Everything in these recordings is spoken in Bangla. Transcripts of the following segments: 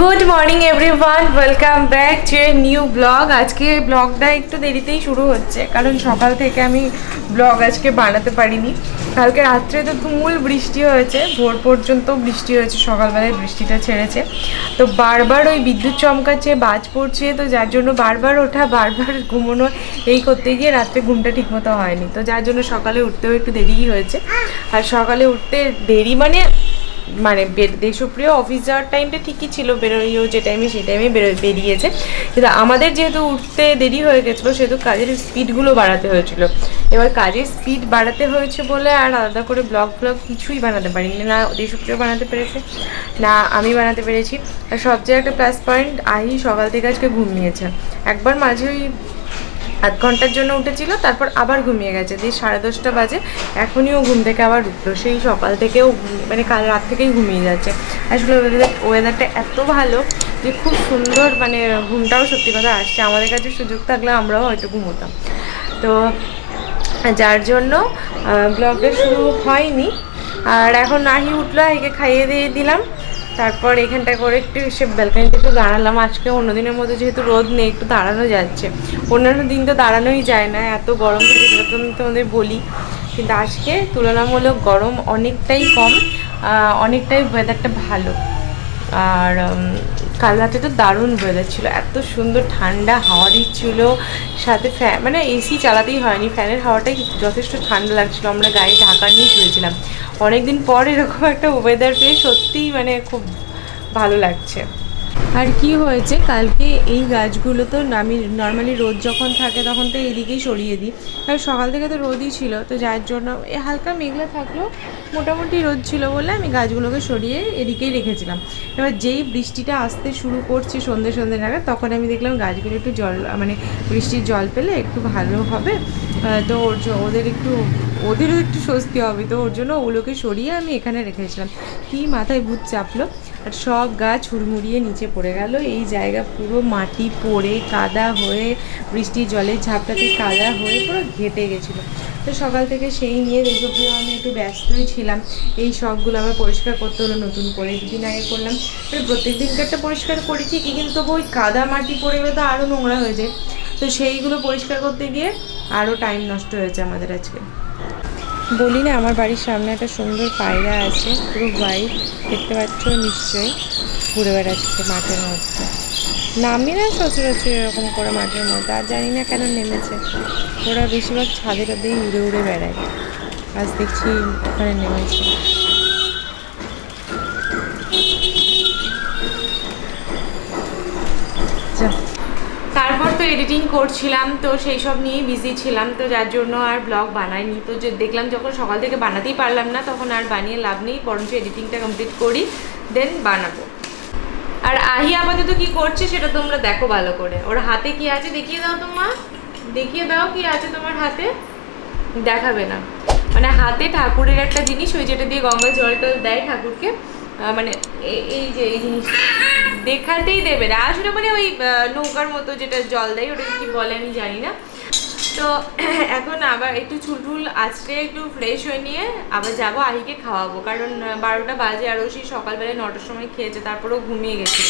Good morning everyone, welcome back to a new blog. আজকে ব্লগটা একটু দেরিতেই শুরু হচ্ছে কারণ সকাল থেকে আমি ব্লগ আজকে বানাতে পারিনি। কালকে রাত্রে তো তুমুল বৃষ্টি হয়েছে, ভোর পর্যন্ত বৃষ্টি হয়েছে, সকালবেলায় বৃষ্টিটা ছেড়েছে। তো বারবার ওই বিদ্যুৎ চমকাচ্ছে, বাজ পড়ছে, তো যার জন্য বারবার ওঠা, বারবার ঘুমোনো, এই করতে গিয়ে রাত্রে ঘুমটা ঠিকমতো হয়নি। তো যার জন্য সকালে উঠতেও একটু দেরিই হয়েছে। আর সকালে উঠতে দেরি মানে দেশপ্রিয় অফিস যাওয়ার টাইমটা ঠিকই ছিল, বেরোইও যে টাইমে সেই টাইমে বেরিয়েছে, কিন্তু আমাদের যেহেতু উঠতে দেরি হয়ে গেছিলো সেহেতু কাজের স্পিডগুলো বাড়াতে হয়েছিল। এবার কাজের স্পিড বাড়াতে হয়েছে বলে আর আলাদা করে ব্লগ কিছুই বানাতে পারিনি, না দেশপ্রিয় বানাতে পেরেছে না আমি বানাতে পেরেছি। আর সবচেয়ে একটা প্লাস পয়েন্ট, আহি সকাল থেকে আজকে ঘুমিয়েছে। একবার মাঝে ওই আধ ঘন্টার জন্য উঠেছিল, তারপর আবার ঘুমিয়ে গেছে, দিয়ে 10:30 বাজে এখনই ও ঘুম থেকে আবার উঠলো। সেই সকাল থেকেও মানে কাল রাত থেকেই ঘুমিয়ে যাচ্ছে। আসলে ওয়েদারটা এত ভালো যে খুব সুন্দর, মানে ঘুমটাও সত্যি কথা আসছে। আমাদের কাছে সুযোগ থাকলে আমরাও হয়তো ঘুমোতাম। তো যার জন্য ব্লগটা শুরু হয়নি। আর এখন নাহি উঠলো, আহিকে খাইয়ে দিয়ে দিলাম, তারপর এখানটা করে একটু এসে ব্যালকানিতে একটু দাঁড়ালাম। আজকে অন্যদিনের মধ্যে যেহেতু রোদ নেই, একটু দাঁড়ানো যাচ্ছে। অন্যান্য দিন তো দাঁড়ানোই যায় না, এত গরম থাকে, যেরকম তোমাদের বলি। কিন্তু আজকে তুলনামূলক গরম অনেকটাই কম, অনেকটাই ওয়েদারটা ভালো। আর কাল রাতে তো দারুণ ওয়েদার ছিল, এত সুন্দর ঠান্ডা হাওয়া দিচ্ছিলো, সাথে ফ্যান মানে এসি চালাতেই হয়নি, ফ্যানের হাওয়াটাই যথেষ্ট ঠান্ডা লাগছিলো। আমরা গায়ে ঢাকা নিয়ে শুয়েছিলাম। অনেকদিন পর এরকম একটা ওয়েদার পেয়ে সত্যিই মানে খুব ভালো লাগছে। আর কি হয়েছে, কালকে এই গাছগুলো তো আমি নর্মালি রোদ যখন থাকে তখন তো এদিকেই সরিয়ে দিই, কারণ সকাল থেকে তো রোদই ছিল, তো যার জন্য হালকা মেঘলা থাকলেও মোটামুটি রোদ ছিল বলে আমি গাছগুলোকে সরিয়ে এদিকেই রেখেছিলাম। এবার যেই বৃষ্টিটা আসতে শুরু করছে সন্ধ্যে নাগাদ, তখন আমি দেখলাম গাছগুলো একটু জল, মানে বৃষ্টির জল পেলে একটু ভালো হবে, তো ওদেরও একটু স্বস্তি হবে, তো ওর জন্য ওগুলোকে সরিয়ে আমি এখানে রেখেছিলাম। কি মাথায় ভূত চাপলো, আর সব গাছ হুড়মুড়িয়ে নিচে পড়ে গেল। এই জায়গা পুরো মাটি পড়ে কাদা হয়ে, বৃষ্টির জলের ঝাপটাতে কাদা হয়ে পুরো ঘেটে গেছিলো। তো সকাল থেকে সেই নিয়ে দেখবো আমি একটু ব্যস্তই ছিলাম। এই সবগুলো আবার পরিষ্কার করতে হলো নতুন করে, দুদিন আগে করলাম। প্রত্যেক দিনকারটা পরিষ্কার করেছি কি, কিন্তু ওই কাদা মাটি পড়ে গেলে তো আরও নোংরা হয়ে যায়, তো সেইগুলো পরিষ্কার করতে গিয়ে আরও টাইম নষ্ট হয়েছে আমাদের আজকে। বলি না, আমার বাড়ির সামনে একটা সুন্দর পায়রা আছে, পুরো হোয়াইট, দেখতে পাচ্ছ নিশ্চয়ই, ঘুরে বেড়াচ্ছে মাঠের মধ্যে। নামি না সচরাচর এরকম করে মাঠের মধ্যে, আর জানি না কেন নেমেছে। ওরা বেশিরভাগ ছাদে টাদেই উড়ে উড়ে বেড়ায়, আজ দেখছি ওখানে নেমেছে। তারপর তো এডিটিং করছিলাম, তো সেই সব নিয়েই বিজি ছিলাম, তো যার জন্য আর ব্লগ বানাইনি। তো যে দেখলাম যখন সকাল থেকে বানাতেই পারলাম না, তখন আর বানিয়ে লাভ নেই, বরঞ্চ এডিটিংটা কমপ্লিট করি, দেন বানাবো। আর আহি আপাতত কি করছে সেটা তোমরা দেখো ভালো করে। ওর হাতে কি আছে দেখিয়ে দাও, তোমার দেখিয়ে দাও কি আছে তোমার হাতে। দেখাবে না, মানে হাতে ঠাকুরের একটা জিনিস, ওই যেটা দিয়ে গঙ্গায় জলটা দেয় ঠাকুরকে, মানে এই যে এই জিনিসটা দেখাতেই দেবে না আসলে, মানে ওই নৌকার মতো যেটা জল দেয়, ওটাকে কি বলে আমি জানি না। তো এখন আবার একটু চুলটুল আজকে একটু ফ্রেশ হয়ে নিয়ে আবার যাবো, আহিকে খাওয়াবো, কারণ 12টা বাজে, আরও সেই সকালবেলায় 9টার সময় খেয়েছে, তারপরেও ঘুমিয়ে গেছে,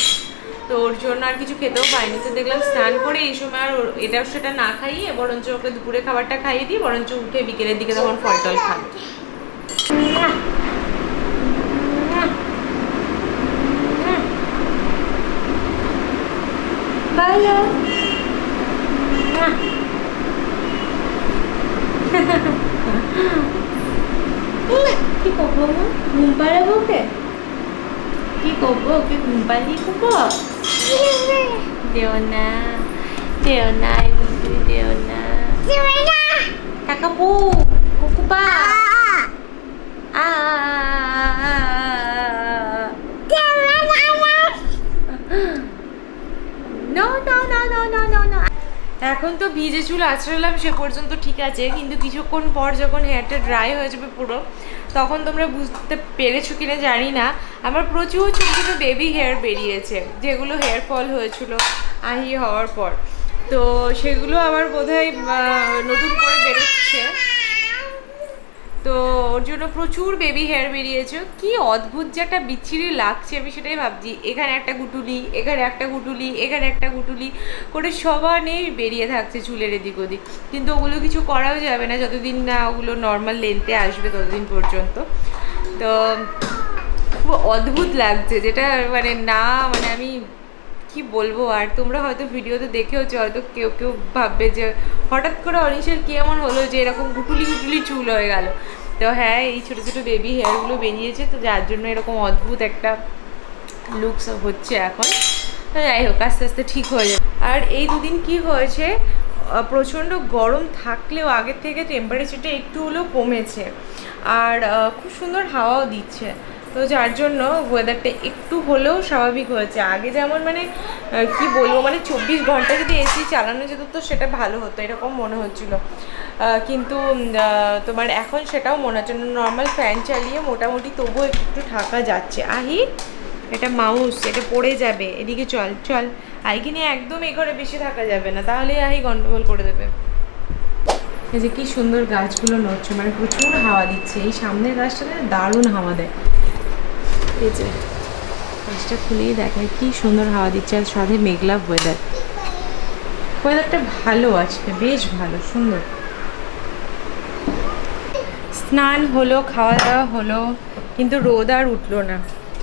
তো ওর জন্য আর কিছু খেতেও পাইনি। তো দেখলাম স্নান করে এই সময় আর এটা সেটা না খাইয়ে বরঞ্চ ওকে দুপুরে খাবারটা খাইয়ে দিই, বরঞ্চ উঠে বিকেলের দিকে তখন ফল টল খাবে। ভালো কি করবো, ঘুম পাড়াবো ওকে, কি করবো ওকে, ঘুম পাড়িয়ে করবো, দেও না দেও না, দেও না, টাকাবো কুকুপা আ এখন তো ভিজে চুল আঁচড়ালাম সে পর্যন্ত ঠিক আছে, কিন্তু কিছুক্ষণ পর যখন হেয়ারটা ড্রাই হয়ে যাবে পুরো, তখন তোমরা বুঝতে পেরেছো কিনা জানি না, আমার প্রচুর ছোটো ছোটো বেবি হেয়ার বেরিয়েছে, যেগুলো হেয়ার ফল হয়েছিল আহি হওয়ার পর, তো সেগুলো আবার বোধহয় নতুন করে বেরোচ্ছে। তো ওর জন্য প্রচুর বেবি হেয়ার বেরিয়েছে। কি অদ্ভুত যে একটা বিচ্ছিরি লাগছে, আমি সেটাই ভাবছি। এখানে একটা গুটুলি, এখানে একটা গুটুলি, এখানে একটা গুটুলি করে সবানেই বেরিয়ে থাকছে চুলের এদিক ওদিক। কিন্তু ওগুলো কিছু করাও যাবে না যতদিন না ওগুলো নর্মাল লেন্থে আসবে ততদিন পর্যন্ত। তো খুব অদ্ভুত লাগছে, যেটা মানে না মানে আমি কি বলবো। আর তোমরা হয়তো ভিডিওতে দেখেওছো, হয়তো কেউ কেউ ভাববে যে হঠাৎ করে অনিশের কি এমন হলো যে এরকম গুটুলি গুটুলি চুল হয়ে গেল। তো হ্যাঁ, এই ছোটো ছোটো বেবি হেয়ারগুলো বেরিয়েছে, তো যার জন্য এরকম অদ্ভুত একটা লুকস হচ্ছে এখন। তো যাই হোক, আস্তে আস্তে ঠিক হয়ে যাবে। আর এই দুদিন কি হয়েছে, প্রচণ্ড গরম থাকলেও আগের থেকে টেম্পারেচারটা একটু হলেও কমেছে, আর খুব সুন্দর হাওয়াও দিচ্ছে। তো যার জন্য ওয়েদারটা একটু হলেও স্বাভাবিক হয়েছে। আগে যেমন মানে কি বলবো, মানে 24 ঘন্টা যদি এসি চালানো যেত তো সেটা ভালো হতো, এরকম মনে হচ্ছিলো। কিন্তু তোমার এখন সেটাও মনে হচ্ছে না। নর্মাল ফ্যান চালিয়ে মোটামুটি তবুও একটু থাকা যাচ্ছে। আহি, এটা মাউস, এটা পড়ে যাবে, এদিকে চল চল। আইকে নিয়ে একদম এ ঘরে বেশি থাকা যাবে না, তাহলে আহি গন্ডগোল করে দেবে। এই যে কি সুন্দর গাছগুলো নড়ছে, মানে প্রচুর হাওয়া দিচ্ছে। এই সামনের গাছটাতে দারুণ হাওয়া দেয়। এই যে গাছটা খুলেই দেখায় কি সুন্দর হাওয়া দিচ্ছে। আর সাথে মেঘলা ওয়েদার, ওয়েদারটা ভালো আজকে, বেশ ভালো, সুন্দর। স্নান হলো, খাওয়া দাওয়া হলো, কিন্তু রোদ আর উঠলো না।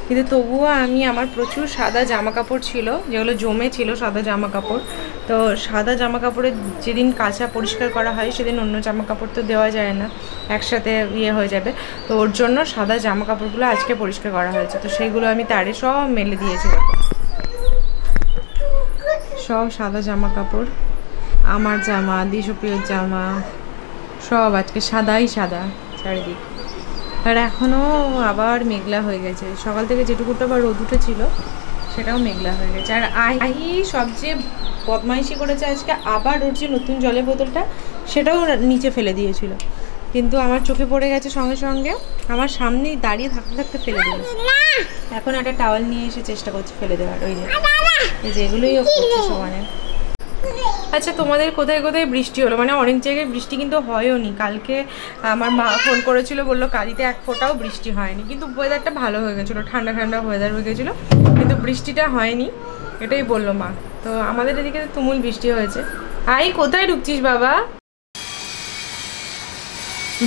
কিন্তু তবুও আমি, আমার প্রচুর সাদা জামা কাপড় ছিল যেগুলো জমে ছিল, সাদা জামা কাপড়। তো সাদা জামা কাপড়ের যেদিন কাঁচা পরিষ্কার করা হয় সেদিন অন্য জামা কাপড় তো দেওয়া যায় না, একসাথে ইয়ে হয়ে যাবে। তো ওর জন্য সাদা জামা কাপড়গুলো আজকে পরিষ্কার করা হয়েছে। তো সেইগুলো আমি তারে সব মেলে দিয়েছি। সব সাদা জামা কাপড়, আমার জামা, দিশপ্রিয়র জামা, সব আজকে সাদাই সাদা চারিদিক। আর এখনও আবার মেঘলা হয়ে গেছে। সকাল থেকে যেটুকুটা আবার রোদ উঠেছিল সেটাও মেঘলা হয়ে গেছে। আর আহি সবচেয়ে বদমাইশি করেছে আজকে, আবার ওর যে নতুন জলের বোতলটা সেটাও নিচে ফেলে দিয়েছিল, কিন্তু আমার চোখে পড়ে গেছে সঙ্গে সঙ্গে। আমার সামনেই দাঁড়িয়ে থাকতে থাকতে ফেলে দিল। এখন একটা টাওয়াল নিয়ে এসে চেষ্টা করছে ফেলে দেওয়ার। ওই যে এই যে এগুলোই ও করছে সমানে। আচ্ছা, তোমাদের কোথায় কোথায় বৃষ্টি হলো? মানে অনেক জায়গায় বৃষ্টি কিন্তু হয়ও নি। কালকে আমার মা ফোন করেছিল, বললো কালিতে এক ফোঁটাও বৃষ্টি হয়নি, কিন্তু ওয়েদারটা ভালো হয়ে গেছিলো, ঠান্ডা ঠান্ডা ওয়েদার হয়ে গেছিলো, কিন্তু বৃষ্টিটা হয়নি, এটাই বললো মা। তো আমাদের এদিকে তো তুমুল বৃষ্টি হয়েছে। আই, কোথায় ঢুকছিস বাবা?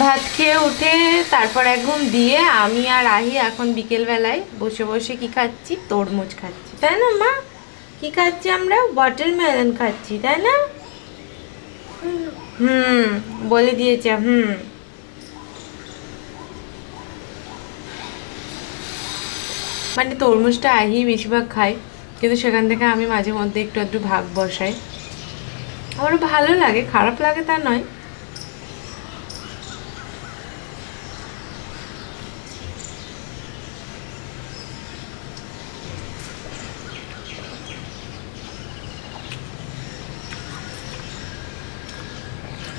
ভাত খেয়ে উঠে তারপর এক ঘুম দিয়ে আমি আর আহি এখন বিকেলবেলায় বসে বসে কি খাচ্ছি, তরমুজ খাচ্ছি, তাই না মা? কি খাচ্ছি আমরা? ওয়াটারমেলন খাচ্ছি, তাই না? বলে দিয়েছে। মানে তরমুজটা আহি বেশিরভাগ খাই, কিন্তু সেখান থেকে আমি মাঝে মধ্যে একটু একটু ভাগ বসাই। আমারও ভালো লাগে, খারাপ লাগে তা নয়।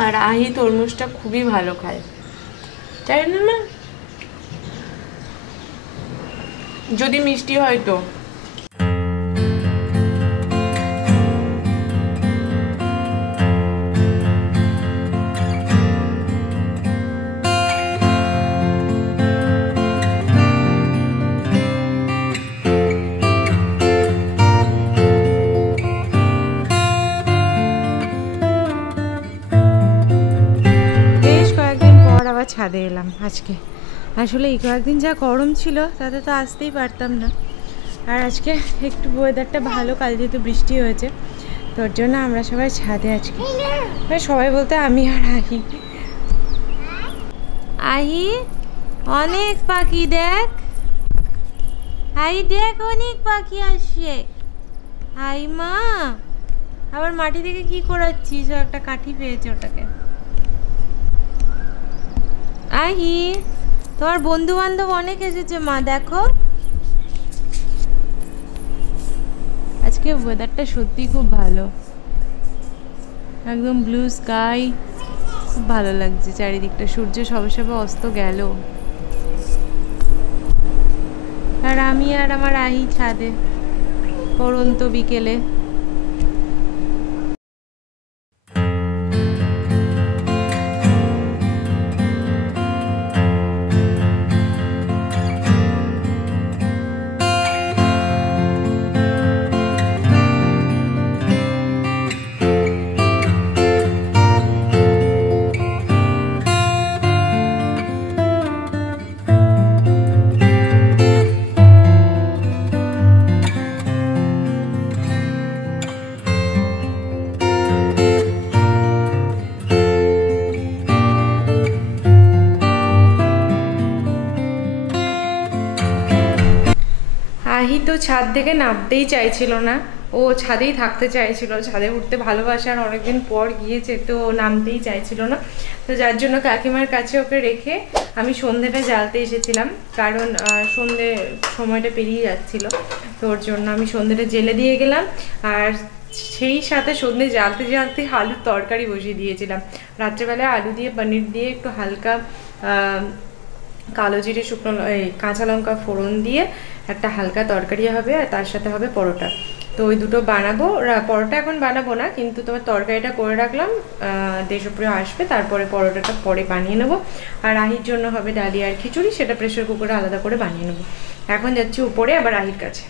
আর আহি তরমুজটা খুবই ভালো খায়, তাই না মা? যদি মিষ্টি হয় তো। ছাদে এলাম আজকে। আসলে এই কয়েকদিন যা গরম ছিল তাতে তো আসতেই পারতাম না। আর আজকে একটু ওয়েদারটা ভালো, কাল যেহেতু বৃষ্টি হয়েছে তোর জন্য আমরা সবাই ছাদে আজকে। সবাই বলতে আমি আর আহি। আহি, অনেক পাখি দেখ, আই দেখ অনেক পাখি আসছে। আই মা, আবার মাটি থেকে কি করাচ্ছিস? একটা কাঠি পেয়েছে ওটাকে। আহি, তোমার বন্ধু বান্ধব অনেক এসেছে মা, দেখো। আজকে ওয়েদারটা সত্যি খুব ভালো, একদম ব্লু স্কাই, খুব ভালো লাগছে চারিদিকটা। সূর্য সবে সবে অস্ত গেল, আর আমি আর আমার আহি ছাদে পড়ন্ত বিকেলে। কিন্তু ছাদ থেকে নামতেই চাইছিল না, ও ছাদেই থাকতে চাইছিল, ছাদে উঠতে ভালোবাসে আর অনেকদিন পর গিয়েছে, তো নামতেই চাইছিল না। তো যার জন্য কাকিমার কাছে ওকে রেখে আমি সন্ধ্যেটা জ্বালতে এসেছিলাম, কারণ সন্ধ্যে সময়টা পেরিয়ে যাচ্ছিল, তো ওর জন্য আমি সন্ধ্যেটা জেলে দিয়ে গেলাম। আর সেই সাথে সন্ধ্যে জ্বালতে জ্বালতে আলুর তরকারি বসিয়ে দিয়েছিলাম। রাত্রেবেলায় আলু দিয়ে পনির দিয়ে একটু হালকা কালো জিরে শুকনো কাঁচা লঙ্কা ফোড়ন দিয়ে একটা হালকা তরকারি হবে, আর তার সাথে হবে পরোটা। তো ওই দুটো বানাবো। পরোটা এখন বানাবো না, কিন্তু তোমার তরকারিটা করে রাখলাম, দেশপ্রিয় আসবে, তারপরে পরোটাটা পরে বানিয়ে নেবো। আর রাহির জন্য হবে ডালিয়া আর খিচুড়ি, সেটা প্রেসার কুকারে আলাদা করে বানিয়ে নেবো। এখন যাচ্ছি উপরে আবার রাহির কাছে।